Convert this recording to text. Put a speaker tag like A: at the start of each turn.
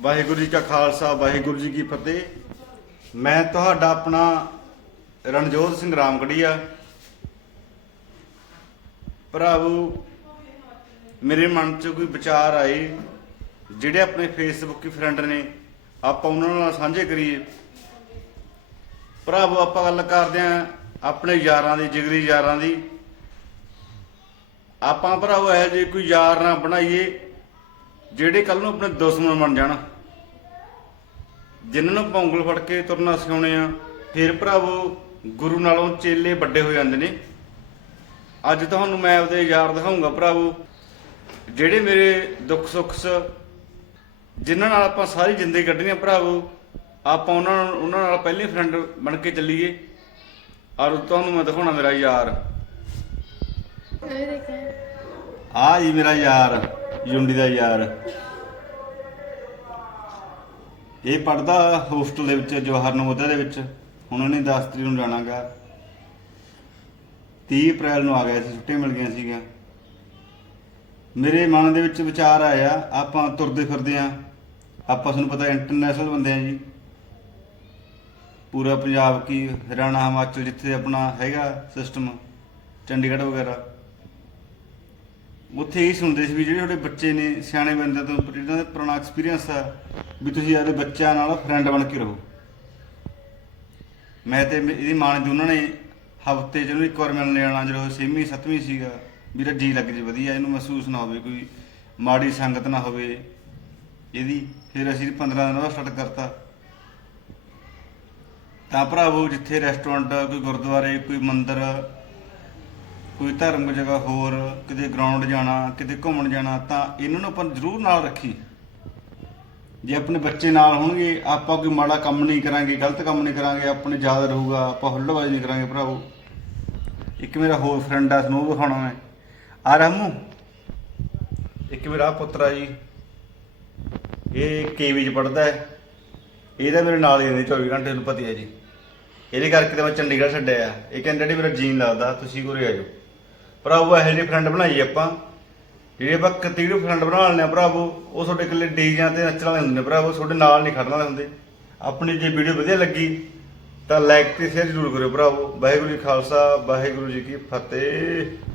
A: ਵਾਹਿਗੁਰੂ ਜੀ ਕਾ ਖਾਲਸਾ, ਵਾਹਿਗੁਰੂ ਜੀ ਕੀ ਫਤਿਹ। ਮੈਂ ਤੁਹਾਡਾ ਆਪਣਾ ਰਣਜੋਤ ਸਿੰਘ ਰਾਮਗੜੀਆ। ਭਰਾਵੋ, ਮੇਰੇ ਮਨ 'ਚ ਕੋਈ ਵਿਚਾਰ ਆਏ, ਜਿਹੜੇ ਆਪਣੇ ਫੇਸਬੁੱਕੀ ਫਰੈਂਡ ਨੇ, ਆਪਾਂ ਉਹਨਾਂ ਨਾਲ ਸਾਂਝੇ ਕਰੀਏ। ਭਰਾਵੋ, ਆਪਾਂ ਗੱਲ ਕਰਦੇ ਆਂ ਆਪਣੇ ਯਾਰਾਂ ਦੀ, ਜਿਗਰੀ ਯਾਰਾਂ ਦੀ। ਆਪਾਂ ਭਰਾਵੋ, ਇਹੋ ਜਿਹੇ ਕੋਈ ਯਾਰ ਨਾ ਬਣਾਈਏ। ਜਿਹੜੇ ਕੱਲ ਨੂੰ ਆਪਣੇ ਦੁਸ਼ਮਣ ਬਣ ਜਾਣ ਜਿਨ੍ਹਾਂ ਨੂੰ ਪੌਂਗਲ ਫੜ ਕੇ ਤੁਰਨਾ ਸਿਖਾਉਣੇ ਆ ਫਿਰ ਭਰਾਵੋ ਗੁਰੂ ਨਾਲੋਂ ਚੇਲੇ ਵੱਡੇ ਹੋ ਜਾਂਦੇ ਨੇ। ਅੱਜ ਤੁਹਾਨੂੰ ਮੈਂ ਉਹਦੇ ਯਾਰ ਦਿਖਾਉਂਗਾ ਭਰਾਵੋ ਜਿਹੜੇ ਮੇਰੇ ਦੁੱਖ ਸੁੱਖ 'ਚ ਜਿਨ੍ਹਾਂ ਨਾਲ ਆਪਾਂ ਸਾਰੀ ਜ਼ਿੰਦਗੀ ਕੱਢਣੀ ਆ ਭਰਾਵੋ ਆਪਾਂ ਉਹਨਾਂ ਨਾਲ ਉਹਨਾਂ ਨਾਲ ਪਹਿਲੇ ਫਰੈਂਡ ਬਣ ਕੇ ਚੱਲੀਏ। ਔਰ ਤੁਹਾਨੂੰ ਮੈਂ ਦਿਖਾਉਣਾ ਮੇਰਾ ਯਾਰ।
B: ਇਹ ਦੇਖਿਆ
A: ਆ ਜੀ ਮੇਰਾ ਯਾਰ। ਯੁੰਡੀ ਦਾ ਯਾਰ। ਇਹ ਪੜਦਾ ਹੋਸਟਲ ਦੇ ਵਿੱਚ, ਜਵਾਹਰ ਨਵੋਦਿਆ ਦੇ ਵਿੱਚ। ਹੁਣ ਉਹਨੇ 10 ਤਰੀਕ ਨੂੰ ਜਾਣਾਗਾ 30 ਅਪ੍ਰੈਲ ਨੂੰ ਆ ਗਿਆ ਸੀ, ਛੁੱਟੀਆਂ ਮਿਲ ਗਈਆਂ ਸੀਗੀਆਂ। ਮੇਰੇ ਮਨ ਦੇ ਵਿੱਚ ਵਿਚਾਰ ਆਇਆ, ਆਪਾਂ ਤੁਰਦੇ ਫਿਰਦੇ ਆ। ਆਪਾਂ ਤੁਹਾਨੂੰ ਪਤਾ ਇੰਟਰਨੈਸ਼ਨਲ ਬੰਦੇ ਆ ਜੀ। ਪੂਰਾ ਪੰਜਾਬ ਕੀ ਹਰਿਆਣਾ, ਹਿਮਾਚਲ ਜਿੱਥੇ ਆਪਣਾ ਹੈਗਾ ਸਿਸਟਮ ਚੰਡੀਗੜ੍ਹ ਵਗੈਰਾ। ਉੱਥੇ ਇਹ ਸੁਣਦੇ ਸੀ ਵੀ ਜਿਹੜੇ ਤੁਹਾਡੇ ਬੱਚੇ ਨੇ, ਸਿਆਣੇ ਬੰਦੇ ਤੋਂ ਜਿਹਨਾਂ ਦਾ ਪੁਰਾਣਾ ਐਕਸਪੀਰੀਅੰਸ ਆ, ਵੀ ਤੁਸੀਂ ਆਪਣੇ ਬੱਚਿਆਂ ਨਾਲ ਫਰੈਂਡ ਬਣ ਕੇ ਰਹੋ। ਮੈਂ ਤੇ ਮੇ- ਇਹਦੀ ਮਾਂ ਨੇ ਦੋਨਾਂ ਨੇ ਹਫ਼ਤੇ ਜਿਹਨੂੰ ਇੱਕ ਵਾਰ ਮਿਲਣ ਜਾਣਾ ਜਦੋਂ ਉਹ ਛੇਵੀਂ, ਸੱਤਵੀਂ ਸੀਗਾ ਵੀਰਾ ਜੀ ਲੱਗ ਜੇ ਵਧੀਆ, ਇਹਨੂੰ ਮਹਿਸੂਸ ਨਾ ਹੋਵੇ, ਕੋਈ ਮਾੜੀ ਸੰਗਤ ਨਾ ਹੋਵੇ। ਇਹਦੀ ਫਿਰ ਅਸੀਂ 15 ਦਿਨ ਦਾ ਸਟਾਰਟ ਕਰਤਾ। ਤਾਂ ਭਰਾਵੋ, ਜਿੱਥੇ ਰੈਸਟੋਰੈਂਟ ਕੋਈ ਗੁਰਦੁਆਰੇ, ਕੋਈ ਮੰਦਿਰ ਕੋਈ ਧਾਰਮਿਕ ਜਗ੍ਹਾ ਹੋਰ, ਕਿਤੇ ਗਰਾਊਂਡ ਜਾਣਾ, ਕਿਤੇ ਘੁੰਮਣ ਜਾਣਾ, ਤਾਂ ਇਹਨਾਂ ਨੂੰ ਆਪਾਂ ਜ਼ਰੂਰ ਨਾਲ ਰੱਖੀ ਜੇ ਆਪਣੇ ਬੱਚੇ ਨਾਲ ਹੋਣਗੇ, ਆਪਾਂ ਕੋਈ ਮਾੜਾ ਕੰਮ ਨਹੀਂ ਕਰਾਂਗੇ, ਗਲਤ ਕੰਮ ਨਹੀਂ ਕਰਾਂਗੇ, ਆਪਣੇ ਯਾਦ ਰਹੂਗਾ, ਆਪਾਂ ਹੁੱਲੜਬਾਜ਼ੀ ਨਹੀਂ ਕਰਾਂਗੇ ਭਰਾਵੋ। ਇੱਕ ਮੇਰਾ ਹੋਰ ਫਰੈਂਡ ਆ ਸਨੋ ਦਿਖਾਉਣਾ ਮੈਂ। ਆ ਰਾਮੂ। ਇੱਕ ਮੇਰਾ ਆਹ ਪੁੱਤਰ ਆ ਜੀ। ਇਹ ਕੇਵੀ ਚ ਪੜਦਾ ਹੈ। ਇਹਦਾ ਮੇਰੇ ਨਾਲ ਹੀ ਰਹਿੰਦੇ 24 ਘੰਟੇ ਨੂੰ ਪਤੀ ਹੈ ਜੀ। ਇਹਦੇ ਕਰਕੇ ਤਾਂ ਮੈਂ ਚੰਡੀਗੜ੍ਹ ਛੱਡਿਆ ਇਹ ਕਹਿੰਦੇ ਡੈਡੀ ਮੇਰਾ ਜੀਨ ਲੱਗਦਾ, ਤੁਸੀਂ ਕੋਰੇ ਆ ਜਾਓ। ਭਰਾਵੋ, ਇਹੋ ਜਿਹੇ ਫਰੈਂਡ ਬਣਾਈਏ ਆਪਾਂ। ਜਿਹੜੇ ਆਪਾਂ ਕਤੀੜ ਫਰੈਂਡ ਬਣਾ ਲੈਣੇ ਆ ਭਰਾਵੋ, ਉਹ ਤੁਹਾਡੇ ਇਕੱਲੇ ਡੀਜਾਂ ਤੇ ਨੱਚਣ ਵਾਲੇ ਹੁੰਦੇ ਨੇ ਭਰਾਵੋ, ਤੁਹਾਡੇ ਨਾਲ ਨਹੀਂ ਖੜਨ ਵਾਲੇ ਹੁੰਦੇ। ਆਪਣੀ ਜੇ ਵੀਡੀਓ ਵਧੀਆ ਲੱਗੀ, ਤਾਂ ਲਾਈਕ ਤੇ ਸ਼ੇਅਰ ਜ਼ਰੂਰ ਕਰਿਓ ਭਰਾਵੋ। ਵਾਹਿਗੁਰੂ ਜੀ ਖਾਲਸਾ, ਵਾਹਿਗੁਰੂ ਜੀ ਕੀ ਫਤਿਹ।